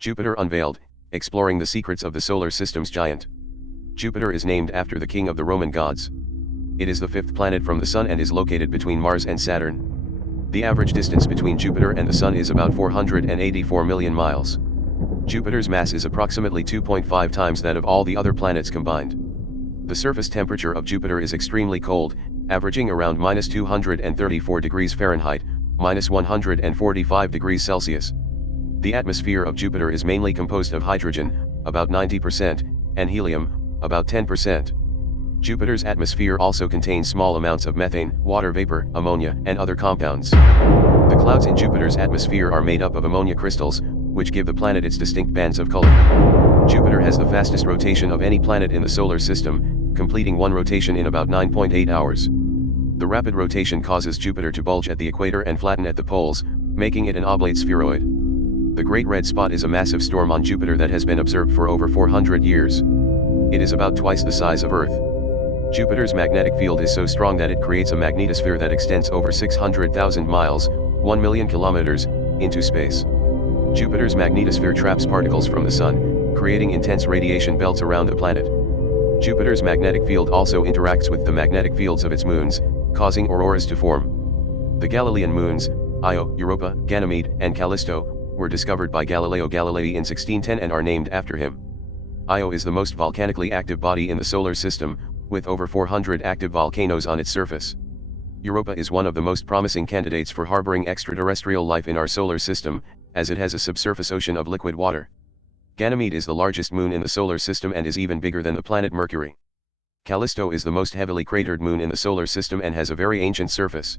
Jupiter unveiled, exploring the secrets of the solar system's giant. Jupiter is named after the king of the Roman gods. It is the fifth planet from the Sun and is located between Mars and Saturn. The average distance between Jupiter and the Sun is about 484 million miles. Jupiter's mass is approximately 2.5 times that of all the other planets combined. The surface temperature of Jupiter is extremely cold, averaging around -234 degrees Fahrenheit, -145 degrees Celsius. The atmosphere of Jupiter is mainly composed of hydrogen, about 90%, and helium, about 10%. Jupiter's atmosphere also contains small amounts of methane, water vapor, ammonia, and other compounds. The clouds in Jupiter's atmosphere are made up of ammonia crystals, which give the planet its distinct bands of color. Jupiter has the fastest rotation of any planet in the solar system, completing one rotation in about 9.8 hours. The rapid rotation causes Jupiter to bulge at the equator and flatten at the poles, making it an oblate spheroid. The Great Red Spot is a massive storm on Jupiter that has been observed for over 400 years. It is about twice the size of Earth. Jupiter's magnetic field is so strong that it creates a magnetosphere that extends over 600,000 miles, 1 million kilometers, into space. Jupiter's magnetosphere traps particles from the Sun, creating intense radiation belts around the planet. Jupiter's magnetic field also interacts with the magnetic fields of its moons, causing auroras to form. The Galilean moons, Io, Europa, Ganymede, and Callisto, were discovered by Galileo Galilei in 1610 and are named after him. Io is the most volcanically active body in the solar system, with over 400 active volcanoes on its surface. Europa is one of the most promising candidates for harboring extraterrestrial life in our solar system, as it has a subsurface ocean of liquid water. Ganymede is the largest moon in the solar system and is even bigger than the planet Mercury. Callisto is the most heavily cratered moon in the solar system and has a very ancient surface.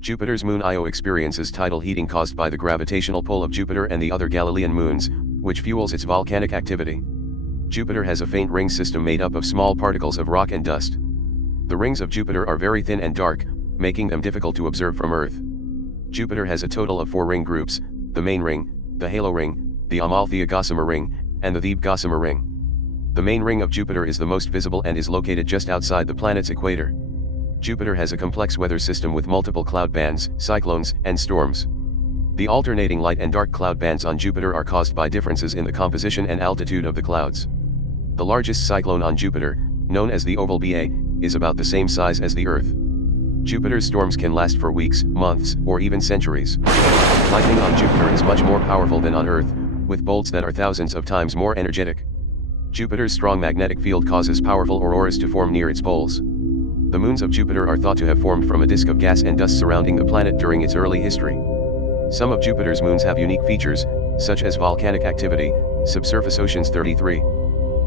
Jupiter's moon Io experiences tidal heating caused by the gravitational pull of Jupiter and the other Galilean moons, which fuels its volcanic activity. Jupiter has a faint ring system made up of small particles of rock and dust. The rings of Jupiter are very thin and dark, making them difficult to observe from Earth. Jupiter has a total of 4 ring groups: the main ring, the halo ring, the Amalthea-Gossamer ring, and the Thebe-Gossamer ring. The main ring of Jupiter is the most visible and is located just outside the planet's equator. Jupiter has a complex weather system with multiple cloud bands, cyclones, and storms. The alternating light and dark cloud bands on Jupiter are caused by differences in the composition and altitude of the clouds. The largest cyclone on Jupiter, known as the Oval BA, is about the same size as the Earth. Jupiter's storms can last for weeks, months, or even centuries. Lightning on Jupiter is much more powerful than on Earth, with bolts that are thousands of times more energetic. Jupiter's strong magnetic field causes powerful auroras to form near its poles. The moons of Jupiter are thought to have formed from a disk of gas and dust surrounding the planet during its early history. Some of Jupiter's moons have unique features, such as volcanic activity, subsurface oceans 33.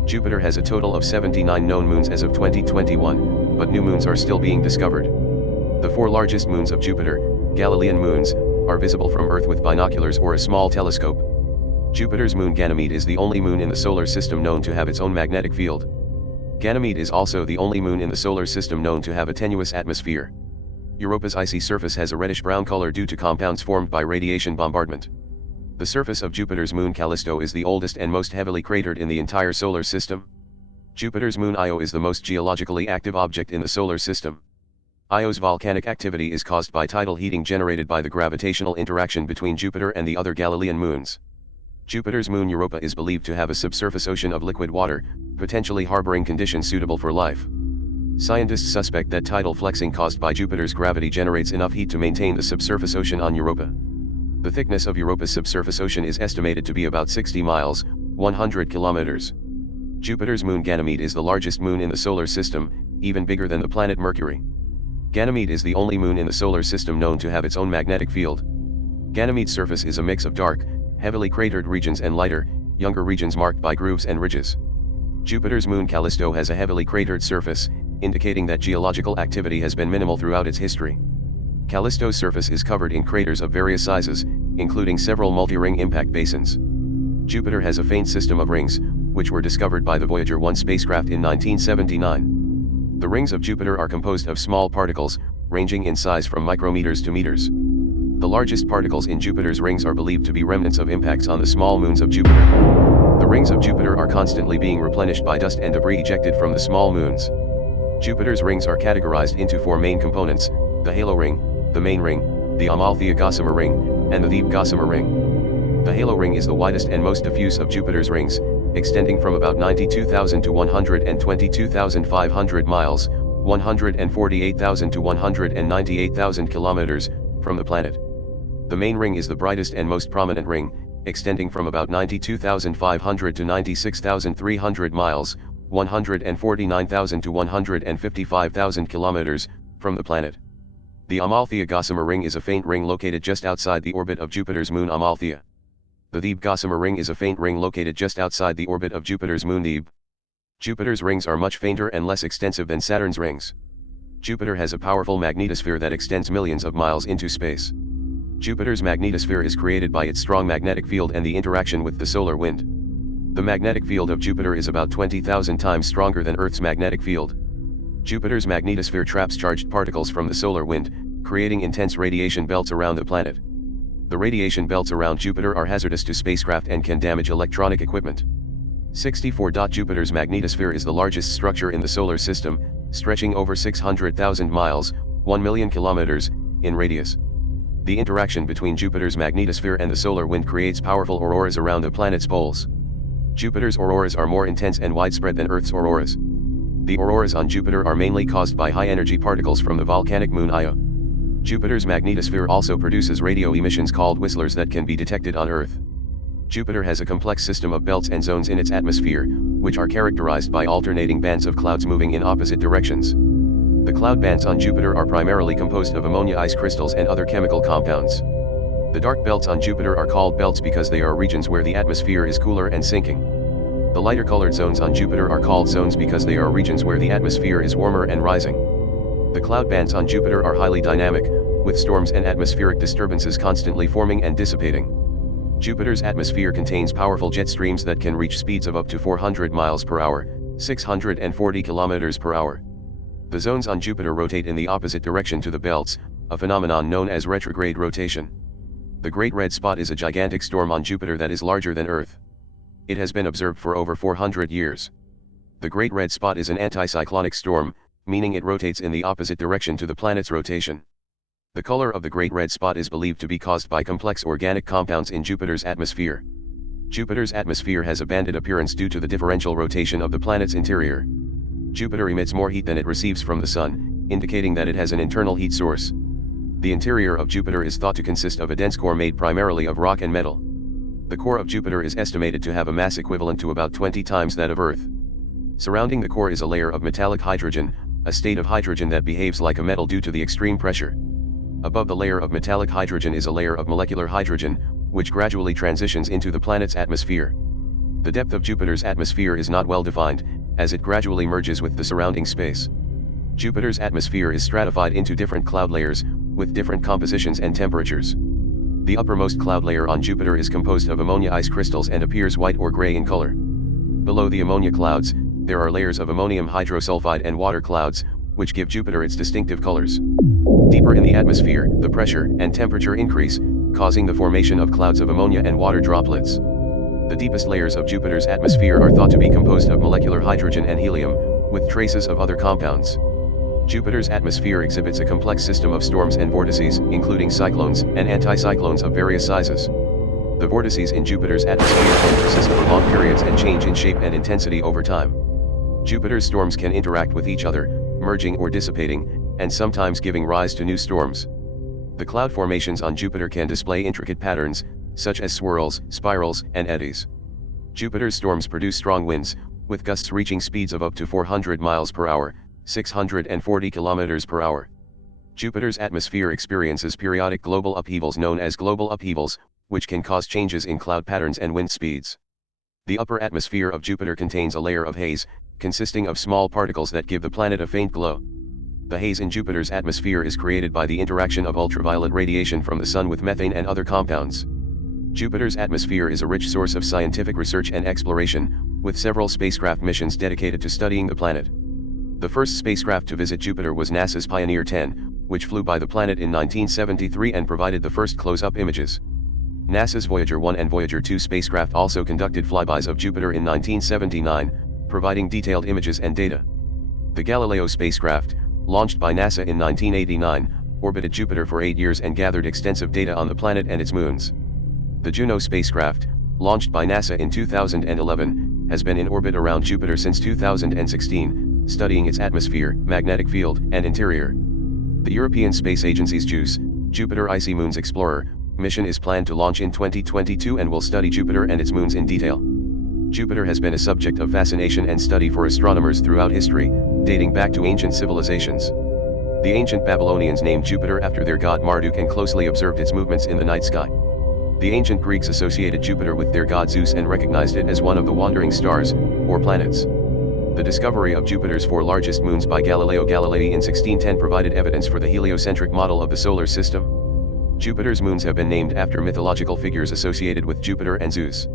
Jupiter has a total of 79 known moons as of 2021, but new moons are still being discovered. The 4 largest moons of Jupiter, Galilean moons, are visible from Earth with binoculars or a small telescope. Jupiter's moon Ganymede is the only moon in the solar system known to have its own magnetic field. Ganymede is also the only moon in the solar system known to have a tenuous atmosphere. Europa's icy surface has a reddish-brown color due to compounds formed by radiation bombardment. The surface of Jupiter's moon Callisto is the oldest and most heavily cratered in the entire solar system. Jupiter's moon Io is the most geologically active object in the solar system. Io's volcanic activity is caused by tidal heating generated by the gravitational interaction between Jupiter and the other Galilean moons. Jupiter's moon Europa is believed to have a subsurface ocean of liquid water, potentially harboring conditions suitable for life. Scientists suspect that tidal flexing caused by Jupiter's gravity generates enough heat to maintain the subsurface ocean on Europa. The thickness of Europa's subsurface ocean is estimated to be about 60 miles, 100 kilometers. Jupiter's moon Ganymede is the largest moon in the solar system, even bigger than the planet Mercury. Ganymede is the only moon in the solar system known to have its own magnetic field. Ganymede's surface is a mix of dark, heavily cratered regions and lighter, younger regions marked by grooves and ridges. Jupiter's moon Callisto has a heavily cratered surface, indicating that geological activity has been minimal throughout its history. Callisto's surface is covered in craters of various sizes, including several multi-ring impact basins. Jupiter has a faint system of rings, which were discovered by the Voyager 1 spacecraft in 1979. The rings of Jupiter are composed of small particles, ranging in size from micrometers to meters. The largest particles in Jupiter's rings are believed to be remnants of impacts on the small moons of Jupiter. The rings of Jupiter are constantly being replenished by dust and debris ejected from the small moons. Jupiter's rings are categorized into 4 main components: the halo ring, the main ring, the Amalthea-Gossamer ring, and the Thebe-Gossamer ring. The halo ring is the widest and most diffuse of Jupiter's rings, extending from about 92,000 to 122,500 miles, 148,000 to 198,000 kilometers, from the planet. The main ring is the brightest and most prominent ring, extending from about 92,500 to 96,300 miles, 149,000 to 155,000 kilometers, from the planet. The Amalthea-Gossamer ring is a faint ring located just outside the orbit of Jupiter's moon Amalthea. The Thebe-Gossamer ring is a faint ring located just outside the orbit of Jupiter's moon Thebe. Jupiter's rings are much fainter and less extensive than Saturn's rings. Jupiter has a powerful magnetosphere that extends millions of miles into space. Jupiter's magnetosphere is created by its strong magnetic field and the interaction with the solar wind. The magnetic field of Jupiter is about 20,000 times stronger than Earth's magnetic field. Jupiter's magnetosphere traps charged particles from the solar wind, creating intense radiation belts around the planet. The radiation belts around Jupiter are hazardous to spacecraft and can damage electronic equipment. 64. Jupiter's magnetosphere is the largest structure in the solar system, stretching over 600,000 miles, 1 million kilometers, in radius. The interaction between Jupiter's magnetosphere and the solar wind creates powerful auroras around the planet's poles. Jupiter's auroras are more intense and widespread than Earth's auroras. The auroras on Jupiter are mainly caused by high-energy particles from the volcanic moon Io. Jupiter's magnetosphere also produces radio emissions called whistlers that can be detected on Earth. Jupiter has a complex system of belts and zones in its atmosphere, which are characterized by alternating bands of clouds moving in opposite directions. The cloud bands on Jupiter are primarily composed of ammonia ice crystals and other chemical compounds. The dark belts on Jupiter are called belts because they are regions where the atmosphere is cooler and sinking. The lighter colored zones on Jupiter are called zones because they are regions where the atmosphere is warmer and rising. The cloud bands on Jupiter are highly dynamic, with storms and atmospheric disturbances constantly forming and dissipating. Jupiter's atmosphere contains powerful jet streams that can reach speeds of up to 400 miles per hour, 640 kilometers per hour. The zones on Jupiter rotate in the opposite direction to the belts, a phenomenon known as retrograde rotation. The Great Red Spot is a gigantic storm on Jupiter that is larger than Earth. It has been observed for over 400 years. The Great Red Spot is an anticyclonic storm, meaning it rotates in the opposite direction to the planet's rotation. The color of the Great Red Spot is believed to be caused by complex organic compounds in Jupiter's atmosphere. Jupiter's atmosphere has a banded appearance due to the differential rotation of the planet's interior. Jupiter emits more heat than it receives from the Sun, indicating that it has an internal heat source. The interior of Jupiter is thought to consist of a dense core made primarily of rock and metal. The core of Jupiter is estimated to have a mass equivalent to about 20 times that of Earth. Surrounding the core is a layer of metallic hydrogen, a state of hydrogen that behaves like a metal due to the extreme pressure. Above the layer of metallic hydrogen is a layer of molecular hydrogen, which gradually transitions into the planet's atmosphere. The depth of Jupiter's atmosphere is not well defined, as it gradually merges with the surrounding space. Jupiter's atmosphere is stratified into different cloud layers, with different compositions and temperatures. The uppermost cloud layer on Jupiter is composed of ammonia ice crystals and appears white or gray in color. Below the ammonia clouds, there are layers of ammonium hydrosulfide and water clouds, which give Jupiter its distinctive colors. Deeper in the atmosphere, the pressure and temperature increase, causing the formation of clouds of ammonia and water droplets. The deepest layers of Jupiter's atmosphere are thought to be composed of molecular hydrogen and helium, with traces of other compounds. Jupiter's atmosphere exhibits a complex system of storms and vortices, including cyclones and anticyclones of various sizes. The vortices in Jupiter's atmosphere can persist for long periods and change in shape and intensity over time. Jupiter's storms can interact with each other, merging or dissipating, and sometimes giving rise to new storms. The cloud formations on Jupiter can display intricate patterns, such as swirls, spirals, and eddies. Jupiter's storms produce strong winds, with gusts reaching speeds of up to 400 miles per hour, 640 kilometers per hour. Jupiter's atmosphere experiences periodic global upheavals known as global upheavals, which can cause changes in cloud patterns and wind speeds. The upper atmosphere of Jupiter contains a layer of haze, consisting of small particles that give the planet a faint glow. The haze in Jupiter's atmosphere is created by the interaction of ultraviolet radiation from the Sun with methane and other compounds. Jupiter's atmosphere is a rich source of scientific research and exploration, with several spacecraft missions dedicated to studying the planet. The first spacecraft to visit Jupiter was NASA's Pioneer 10, which flew by the planet in 1973 and provided the first close-up images. NASA's Voyager 1 and Voyager 2 spacecraft also conducted flybys of Jupiter in 1979, providing detailed images and data. The Galileo spacecraft, launched by NASA in 1989, orbited Jupiter for 8 years and gathered extensive data on the planet and its moons. The Juno spacecraft, launched by NASA in 2011, has been in orbit around Jupiter since 2016, studying its atmosphere, magnetic field, and interior. The European Space Agency's JUICE, Jupiter Icy Moons Explorer, mission is planned to launch in 2022 and will study Jupiter and its moons in detail. Jupiter has been a subject of fascination and study for astronomers throughout history, dating back to ancient civilizations. The ancient Babylonians named Jupiter after their god Marduk and closely observed its movements in the night sky. The ancient Greeks associated Jupiter with their god Zeus and recognized it as one of the wandering stars, or planets. The discovery of Jupiter's four largest moons by Galileo Galilei in 1610 provided evidence for the heliocentric model of the solar system. Jupiter's moons have been named after mythological figures associated with Jupiter and Zeus.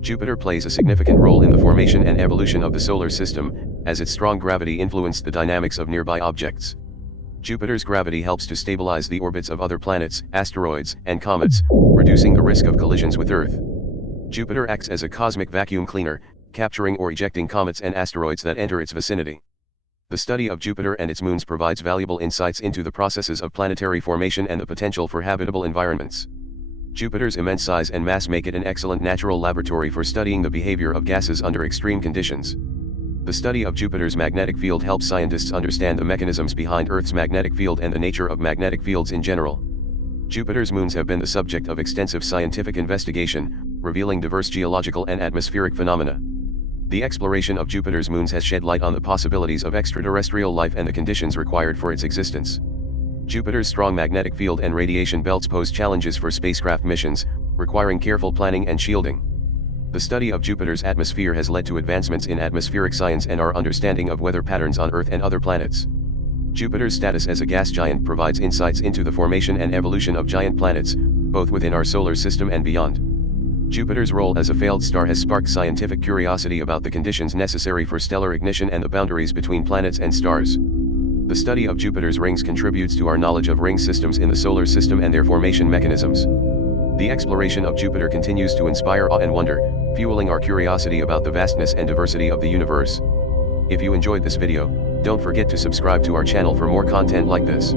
Jupiter plays a significant role in the formation and evolution of the solar system, as its strong gravity influenced the dynamics of nearby objects. Jupiter's gravity helps to stabilize the orbits of other planets, asteroids, and comets, reducing the risk of collisions with Earth. Jupiter acts as a cosmic vacuum cleaner, capturing or ejecting comets and asteroids that enter its vicinity. The study of Jupiter and its moons provides valuable insights into the processes of planetary formation and the potential for habitable environments. Jupiter's immense size and mass make it an excellent natural laboratory for studying the behavior of gases under extreme conditions. The study of Jupiter's magnetic field helps scientists understand the mechanisms behind Earth's magnetic field and the nature of magnetic fields in general. Jupiter's moons have been the subject of extensive scientific investigation, revealing diverse geological and atmospheric phenomena. The exploration of Jupiter's moons has shed light on the possibilities of extraterrestrial life and the conditions required for its existence. Jupiter's strong magnetic field and radiation belts pose challenges for spacecraft missions, requiring careful planning and shielding. The study of Jupiter's atmosphere has led to advancements in atmospheric science and our understanding of weather patterns on Earth and other planets. Jupiter's status as a gas giant provides insights into the formation and evolution of giant planets, both within our solar system and beyond. Jupiter's role as a failed star has sparked scientific curiosity about the conditions necessary for stellar ignition and the boundaries between planets and stars. The study of Jupiter's rings contributes to our knowledge of ring systems in the solar system and their formation mechanisms. The exploration of Jupiter continues to inspire awe and wonder, fueling our curiosity about the vastness and diversity of the universe. If you enjoyed this video, don't forget to subscribe to our channel for more content like this.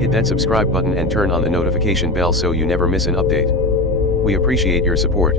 Hit that subscribe button and turn on the notification bell so you never miss an update. We appreciate your support.